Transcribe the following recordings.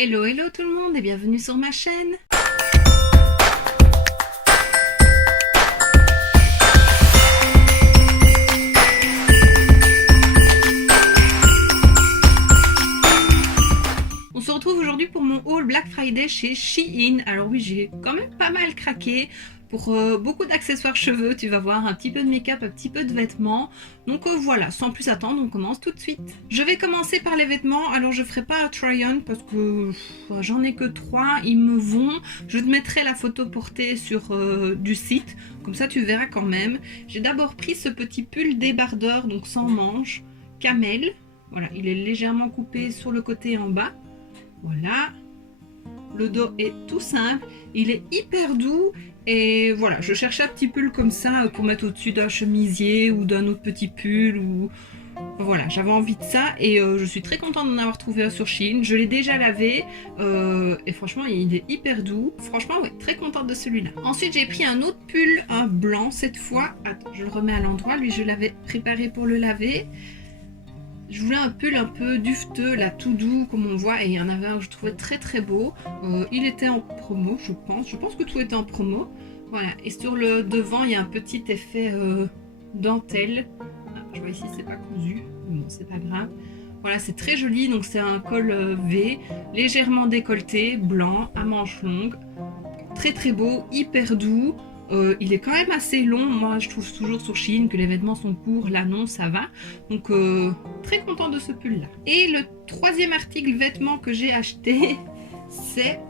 Hello hello tout le monde et bienvenue sur ma chaîne. On se retrouve aujourd'hui pour mon haul Black Friday chez Shein. Alors oui, j'ai quand même pas mal craqué pour beaucoup d'accessoires cheveux, tu vas voir, un petit peu de make-up, un petit peu de vêtements. Donc voilà, sans plus attendre, on commence tout de suite. Je vais commencer par les vêtements. Alors je ferai pas un try-on parce que j'en ai que 3, ils me vont. Je te mettrai la photo portée sur du site, comme ça tu verras quand même. J'ai d'abord pris ce petit pull débardeur, donc sans manches, camel. Voilà, il est légèrement coupé sur le côté en bas. Voilà, le dos est tout simple, il est hyper doux et voilà, je cherchais un petit pull comme ça pour mettre au-dessus d'un chemisier ou d'un autre petit pull ou voilà, j'avais envie de ça et je suis très contente d'en avoir trouvé un sur Shein. Je l'ai déjà lavé et franchement il est hyper doux. Franchement ouais, très contente de celui-là. Ensuite j'ai pris un autre pull, un blanc cette fois. Attends, je le remets à l'endroit, lui je l'avais préparé pour le laver. Je voulais un pull un peu dufteux, là tout doux comme on voit, et il y en avait un que je trouvais très très beau. Il était en promo je pense que tout était en promo. Voilà, et sur le devant il y a un petit effet dentelle. Ah, je vois ici c'est pas cousu, mais bon c'est pas grave. Voilà, c'est très joli, donc c'est un col V, légèrement décolleté, blanc, à manches longues. Très très beau, hyper doux. Il est quand même assez long, moi je trouve toujours sur Shein que les vêtements sont courts, là non ça va, donc très content de ce pull là. Et le troisième article vêtements que j'ai acheté c'est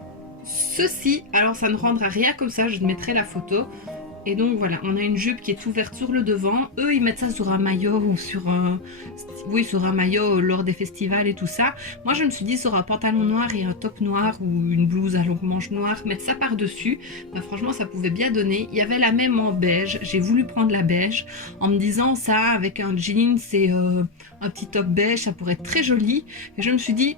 ceci. Alors ça ne rendra rien comme ça, je te mettrai la photo. Et donc voilà, on a une jupe qui est ouverte sur le devant. Eux ils mettent ça sur un maillot ou sur un... Oui, sur un maillot lors des festivals et tout ça. Moi je me suis dit sur un pantalon noir et un top noir ou une blouse à longue manche noire, mettre ça par dessus, ben, franchement ça pouvait bien donner. Il y avait la même en beige, j'ai voulu prendre la beige en me disant ça avec un jean, c'est un petit top beige, ça pourrait être très joli. Et je me suis dit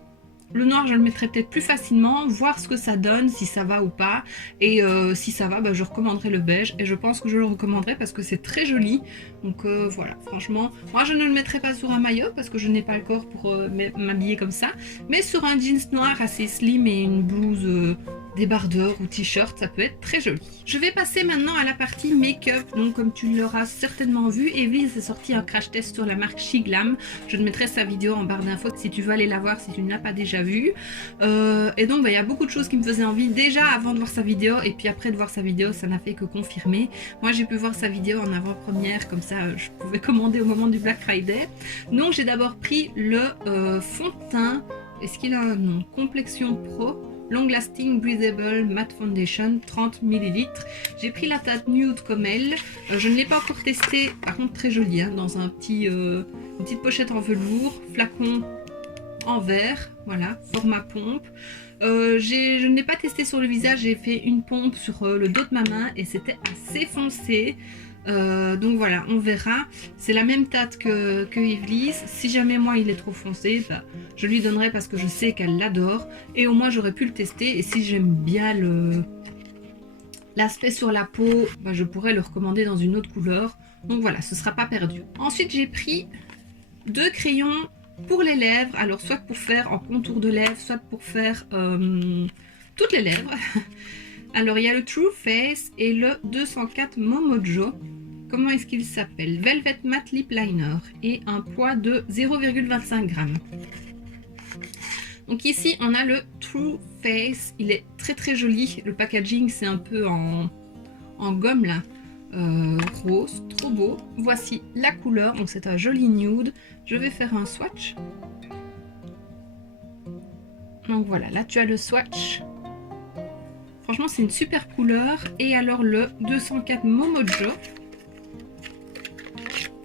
le noir je le mettrai peut-être plus facilement, voir ce que ça donne, si ça va ou pas, et si ça va, bah, je recommanderai le beige, et je pense que je le recommanderai parce que c'est très joli. Donc voilà, franchement, moi je ne le mettrai pas sur un maillot parce que je n'ai pas le corps pour m'habiller comme ça, mais sur un jeans noir assez slim et une blouse débardeur ou t-shirt, ça peut être très joli. Je vais passer maintenant à la partie make-up. Donc comme tu l'auras certainement vu, Evelyne s'est sorti un crash test sur la marque Shiglam. Je te mettrai sa vidéo en barre d'infos si tu veux aller la voir si tu ne l'as pas déjà vue. Et donc il y a beaucoup de choses qui me faisaient envie déjà avant de voir sa vidéo, et puis après de voir sa vidéo ça n'a fait que confirmer. Moi j'ai pu voir sa vidéo en avant-première, comme ça je pouvais commander au moment du Black Friday. Donc j'ai d'abord pris le fond de teint, est-ce qu'il a un nom? Complexion Pro Long Lasting Breathable Matte Foundation, 30 ml. J'ai pris la teinte nude comme elle. Je ne l'ai pas encore testé, par contre très jolie, hein, dans un petit, une petite pochette en velours, flacon en verre, voilà, format pompe. Je ne l'ai pas testé sur le visage, j'ai fait une pompe sur le dos de ma main et c'était assez foncé. Donc voilà, on verra. C'est la même teinte que Evely's. Si jamais moi il est trop foncé, bah, je lui donnerai parce que je sais qu'elle l'adore. Et au moins j'aurais pu le tester. Et si j'aime bien l'aspect sur la peau, bah, je pourrais le recommander dans une autre couleur. Donc voilà, ce sera pas perdu. Ensuite j'ai pris 2 crayons pour les lèvres. Alors soit pour faire en contour de lèvres, soit pour faire toutes les lèvres. Alors il y a le True Face et le 204 Momojo. Comment est-ce qu'il s'appelle? Velvet Matte Lip Liner et un poids de 0,25 g. Donc ici on a le True Face, il est très très joli. Le packaging c'est un peu en gomme là, rose, trop beau. Voici la couleur, donc c'est un joli nude. Je vais faire un swatch. Donc voilà, là tu as le swatch. Franchement c'est une super couleur. Et alors le 204 Momojo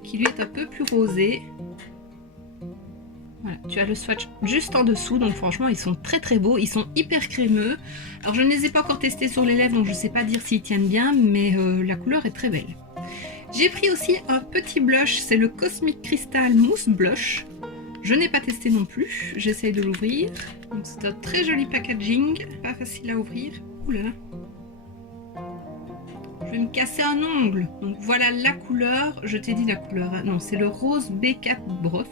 qui lui est un peu plus rosé. Voilà, tu as le swatch juste en dessous, donc franchement ils sont très très beaux, ils sont hyper crémeux. Alors je ne les ai pas encore testés sur les lèvres, donc je ne sais pas dire s'ils tiennent bien, mais la couleur est très belle. J'ai pris aussi un petit blush, c'est le Cosmic Crystal Mousse Blush. Je n'ai pas testé non plus, j'essaye de l'ouvrir. Donc c'est un très joli packaging, pas facile à ouvrir. Oula, je vais me casser un ongle. Donc voilà la couleur, je t'ai dit la couleur, hein. Non c'est le rose B4 Broth.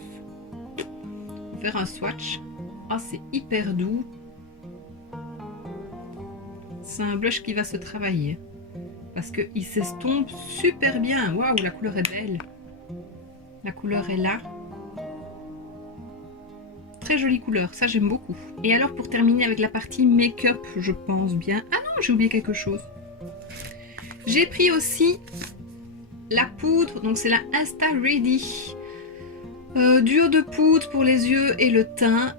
On va faire un swatch. Ah c'est hyper doux. c'est un blush qui va se travailler. Parce qu'il s'estompe super bien. Waouh, la couleur est belle. La couleur est là. Très jolie couleur, ça j'aime beaucoup. Et alors pour terminer avec la partie make-up, je pense bien... Ah non, j'ai oublié quelque chose. J'ai pris aussi la poudre, donc c'est la Insta Ready. Duo de poudre pour les yeux et le teint.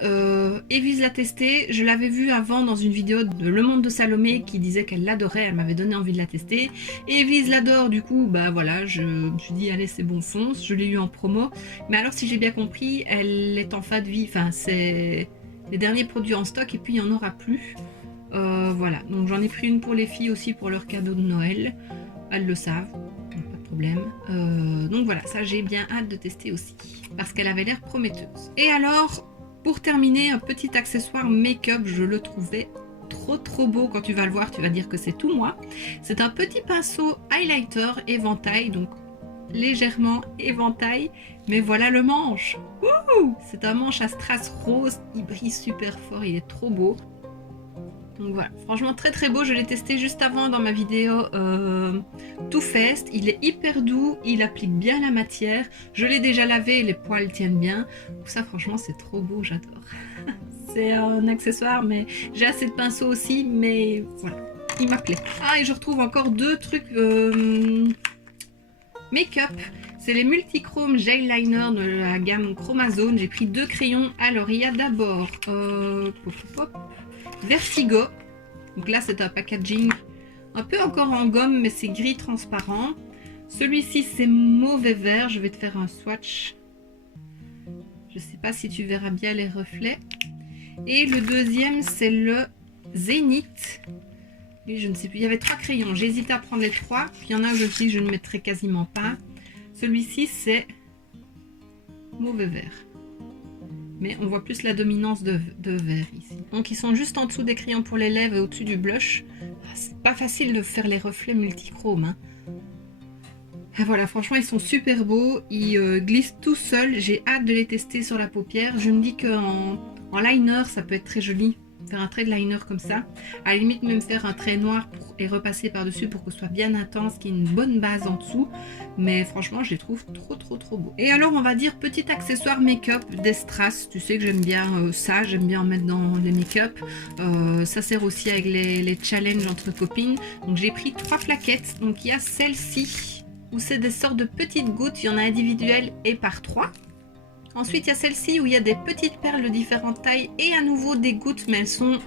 Evise l'a testé. Je l'avais vue avant dans une vidéo de Le Monde de Salomé qui disait qu'elle l'adorait. Elle m'avait donné envie de la tester. Evise l'adore, du coup, bah voilà, je me suis dit, allez, c'est bon, fonce. Je l'ai eu en promo. Mais alors, si j'ai bien compris, elle est en fin de vie. Enfin, c'est les derniers produits en stock et puis il n'y en aura plus. Voilà, donc j'en ai pris une pour les filles aussi pour leur cadeau de Noël. Elles le savent. Donc voilà, ça j'ai bien hâte de tester aussi parce qu'elle avait l'air prometteuse. Et alors, pour terminer, un petit accessoire make-up, je le trouvais trop beau. Quand tu vas le voir, tu vas dire que c'est tout moi. C'est un petit pinceau highlighter éventail, donc légèrement éventail, mais voilà le manche. C'est un manche à strass rose, il brille super fort, il est trop beau. Donc voilà, franchement très beau, je l'ai testé juste avant dans ma vidéo Too Faced, il est hyper doux, il applique bien la matière, je l'ai déjà lavé, les poils tiennent bien, donc ça franchement c'est trop beau, j'adore. C'est un accessoire, mais j'ai assez de pinceaux aussi, mais voilà, il m'appelait. Ah, et je retrouve encore deux trucs make-up. C'est les Multichrome Gel Liner de la gamme Chromazone. J'ai pris deux crayons. Alors il y a d'abord Vertigo, donc là c'est un packaging un peu encore en gomme mais c'est gris transparent. Celui-ci c'est mauve et vert, je vais te faire un swatch, je sais pas si tu verras bien les reflets. Et le deuxième c'est le Zénith, et je ne sais plus, il y avait trois crayons, j'ai hésité à prendre les trois, puis il y en a où je me suis dit je ne mettrai quasiment pas. Celui-ci c'est mauve et vert, mais on voit plus la dominance de vert ici. Donc ils sont juste en dessous des crayons pour les lèvres et au-dessus du blush. C'est pas facile de faire les reflets multichrome, hein. Ah, voilà, franchement ils sont super beaux, ils glissent tout seuls. J'ai hâte de les tester sur la paupière. Je me dis qu'en liner ça peut être très joli. Faire un trait de liner comme ça, à la limite même faire un trait noir et repasser par dessus pour que ce soit bien intense, qu'il y ait une bonne base en dessous, mais franchement je les trouve trop beaux. Et alors on va dire petit accessoire make-up des strass, tu sais que j'aime bien ça, j'aime bien en mettre dans les make-up, ça sert aussi avec les challenges entre copines. Donc j'ai pris trois plaquettes, donc il y a celle-ci où c'est des sortes de petites gouttes, il y en a individuelles et par trois. Ensuite, il y a celle-ci où il y a des petites perles de différentes tailles et à nouveau des gouttes, mais elles sont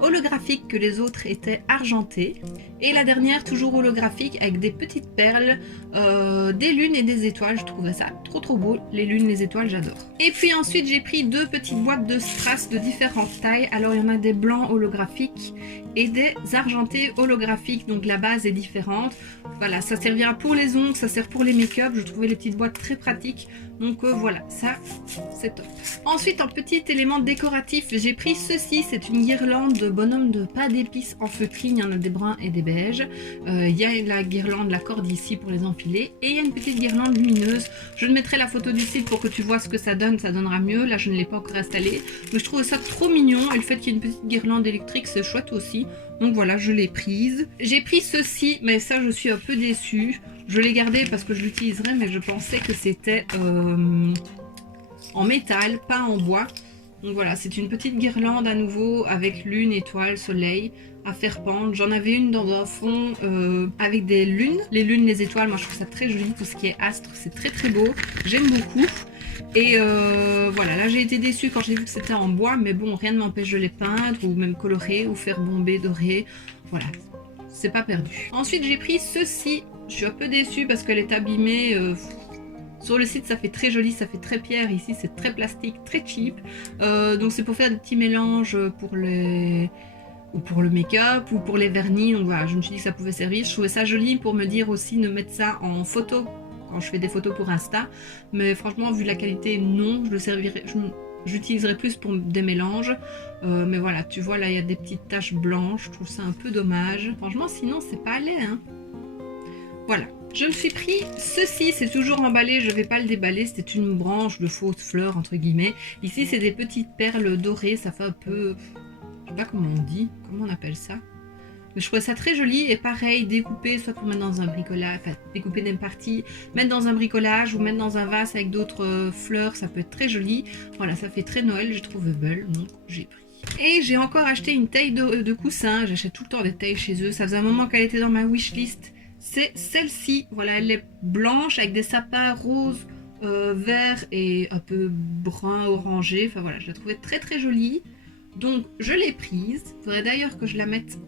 holographiques, que les autres étaient argentées. Et la dernière, toujours holographique, avec des petites perles, des lunes et des étoiles. Je trouvais ça trop beau. Les lunes, les étoiles, j'adore. Et puis ensuite, j'ai pris deux petites boîtes de strass de différentes tailles. Alors, il y en a des blancs holographiques et des argentés holographiques, donc la base est différente. Voilà, ça servira pour les ongles, ça sert pour les make-up. Je trouvais les petites boîtes très pratiques. Donc voilà, ça c'est top. Ensuite, en petit élément décoratif, j'ai pris ceci. C'est une guirlande de bonhomme de pas d'épices en feutrine. Il y en a des bruns et des beiges. Il y a la guirlande, la corde ici pour les enfiler. Et il y a une petite guirlande lumineuse. Je te mettrai la photo du site pour que tu vois ce que ça donne. Ça donnera mieux. Là, je ne l'ai pas encore installée. Mais je trouve ça trop mignon. Et le fait qu'il y ait une petite guirlande électrique, c'est chouette aussi. Donc voilà, je l'ai prise. J'ai pris ceci, mais ça, je suis un peu déçue. Je l'ai gardé parce que je l'utiliserai, mais je pensais que c'était en métal, pas en bois. Donc voilà, c'est une petite guirlande à nouveau avec lune, étoile, soleil à faire pendre. J'en avais une dans un fond avec des lunes. Les lunes, les étoiles, moi je trouve ça très joli. Tout ce qui est astre, c'est très beau. J'aime beaucoup. Et voilà, là j'ai été déçue quand j'ai vu que c'était en bois, mais bon, rien ne m'empêche de les peindre ou même colorer ou faire bomber, dorer. Voilà, c'est pas perdu. Ensuite, j'ai pris ceci. Je suis un peu déçue parce qu'elle est abîmée. Sur le site, ça fait très joli, ça fait très pierre. Ici, c'est très plastique, très cheap. Donc, c'est pour faire des petits mélanges pour les... ou pour le make-up ou pour les vernis. Donc voilà, je me suis dit que ça pouvait servir. Je trouvais ça joli pour me dire aussi de mettre ça en photo quand je fais des photos pour Insta. Mais franchement, vu la qualité, non, je le servirai. J'utiliserai plus pour des mélanges. Mais voilà, tu vois, là, il y a des petites taches blanches. Je trouve ça un peu dommage. Franchement, sinon, c'est pas laid, hein. Voilà, je me suis pris ceci, c'est toujours emballé, je ne vais pas le déballer, c'était une branche de fausses fleurs entre guillemets. Ici c'est des petites perles dorées, ça fait un peu Je sais pas comment on dit, comment on appelle ça. Mais je trouvais ça très joli et pareil, découpé soit pour mettre dans un bricolage, enfin découper des parties, mettre dans un bricolage ou mettre dans un vase avec d'autres fleurs, ça peut être très joli. Voilà, ça fait très Noël, je trouve belle, donc j'ai pris. Et j'ai encore acheté une taille de coussin, j'achète tout le temps des tailles chez eux, ça faisait un moment qu'elle était dans ma wishlist. C'est celle-ci, voilà, elle est blanche avec des sapins roses, vert et un peu brun orangé, enfin voilà, je la trouvais très très jolie. Donc je l'ai prise, il faudrait d'ailleurs que je la mette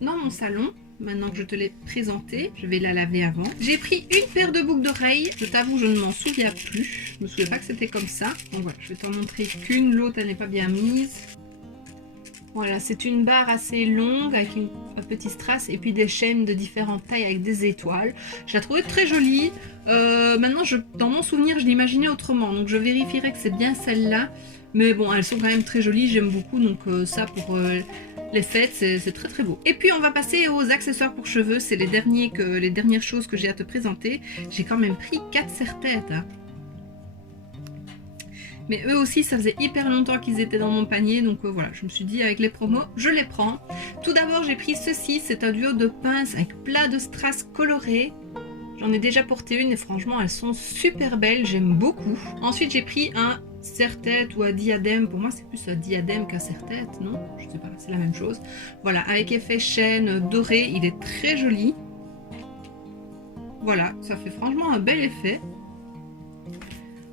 dans mon salon. Maintenant que je te l'ai présentée, je vais la laver avant. J'ai pris une paire de boucles d'oreilles. Je t'avoue, je ne m'en souviens plus. Je me souviens pas que c'était comme ça. Donc voilà, je vais t'en montrer qu'une. L'autre, elle n'est pas bien mise. Voilà, c'est une barre assez longue avec un petit strass et puis des chaînes de différentes tailles avec des étoiles. Je la trouvais très jolie. Maintenant, dans mon souvenir, je l'imaginais autrement. Donc je vérifierai que c'est bien celle-là. Mais bon, elles sont quand même très jolies. J'aime beaucoup. Donc ça, pour les fêtes, c'est très très beau. Et puis on va passer aux accessoires pour cheveux. C'est les dernières choses que j'ai à te présenter. J'ai quand même pris 4 serre-têtes. Hein. Mais eux aussi, ça faisait hyper longtemps qu'ils étaient dans mon panier. Donc voilà, je me suis dit avec les promos, je les prends. Tout d'abord, j'ai pris ceci. C'est un duo de pinces avec plein de strass colorées. J'en ai déjà porté une et franchement, elles sont super belles. J'aime beaucoup. Ensuite, j'ai pris un serre-tête ou un diadème. Pour moi, c'est plus un diadème qu'un serre-tête, non? Je sais pas, c'est la même chose. Voilà, avec effet chaîne doré. Il est très joli. Voilà, ça fait franchement un bel effet.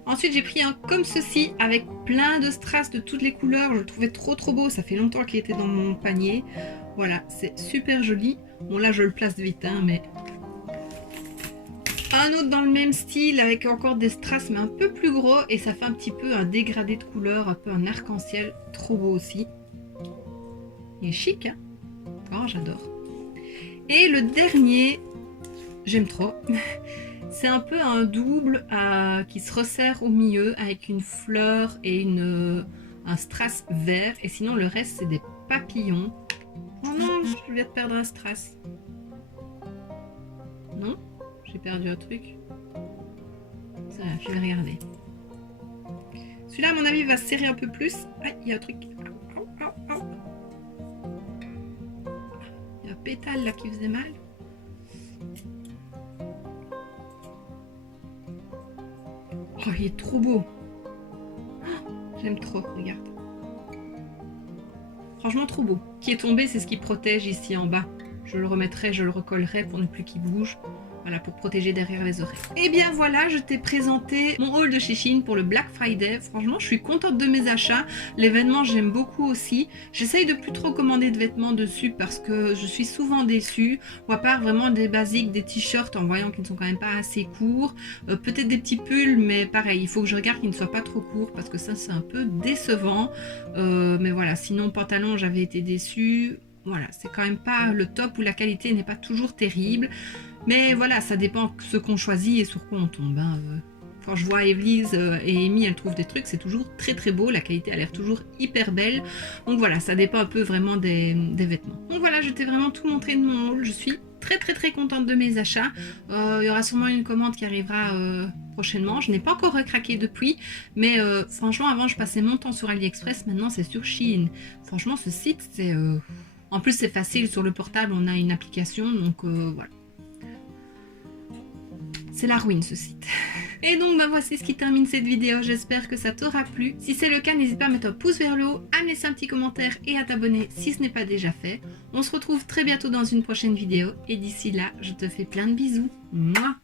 Ensuite, j'ai pris un comme ceci avec plein de strass de toutes les couleurs. Je le trouvais trop trop beau. Ça fait longtemps qu'il était dans mon panier. Voilà, c'est super joli. Bon, là, je le place vite, hein, mais... Un autre dans le même style avec encore des strass, mais un peu plus gros. Et ça fait un petit peu un dégradé de couleurs, un peu un arc-en-ciel. Trop beau aussi. Il est chic, hein? Oh, j'adore. Et le dernier, j'aime trop. C'est un peu un double qui se resserre au milieu avec une fleur et un strass vert. Et sinon, le reste, c'est des papillons. Oh non, je viens de perdre un strass. Non, j'ai perdu un truc. C'est rien, je vais regarder. Celui-là, à mon avis, va se serrer un peu plus. Ah, il y a un truc. Il y a un pétale là qui faisait mal. Oh, il est trop beau. Oh, j'aime trop, regarde. Franchement, trop beau. Qui est tombé, c'est ce qui protège ici en bas. Je le remettrai, je le recollerai pour ne plus qu'il bouge. Voilà, pour protéger derrière les oreilles. Et bien voilà, je t'ai présenté mon haul de chez Shein pour le Black Friday. Franchement, je suis contente de mes achats. L'événement, j'aime beaucoup aussi. J'essaye de plus trop commander de vêtements dessus parce que je suis souvent déçue. Ou à part vraiment des basiques, des t-shirts en voyant qu'ils ne sont quand même pas assez courts. Peut-être des petits pulls, mais pareil, il faut que je regarde qu'ils ne soient pas trop courts parce que ça, c'est un peu décevant. Mais voilà, sinon, pantalon, j'avais été déçue. Voilà, c'est quand même pas le top où la qualité n'est pas toujours terrible. Mais voilà, ça dépend ce qu'on choisit et sur quoi on tombe. Hein. Quand je vois Evelise et Amy, elles trouvent des trucs, c'est toujours très très beau. La qualité a l'air toujours hyper belle. Donc voilà, ça dépend un peu vraiment des vêtements. Donc voilà, je t'ai vraiment tout montré de mon haul. Je suis très très très contente de mes achats. Il y aura sûrement une commande qui arrivera prochainement. Je n'ai pas encore recraqué depuis. Mais franchement, avant, je passais mon temps sur AliExpress. Maintenant, c'est sur Shein. Franchement, ce site, c'est... En plus, c'est facile. Sur le portable, on a une application. Donc voilà. C'est la ruine ce site. Et donc bah voici ce qui termine cette vidéo, j'espère que ça t'aura plu. Si c'est le cas, n'hésite pas à mettre un pouce vers le haut, à me laisser un petit commentaire et à t'abonner si ce n'est pas déjà fait. On se retrouve très bientôt dans une prochaine vidéo et d'ici là, je te fais plein de bisous. Mouah.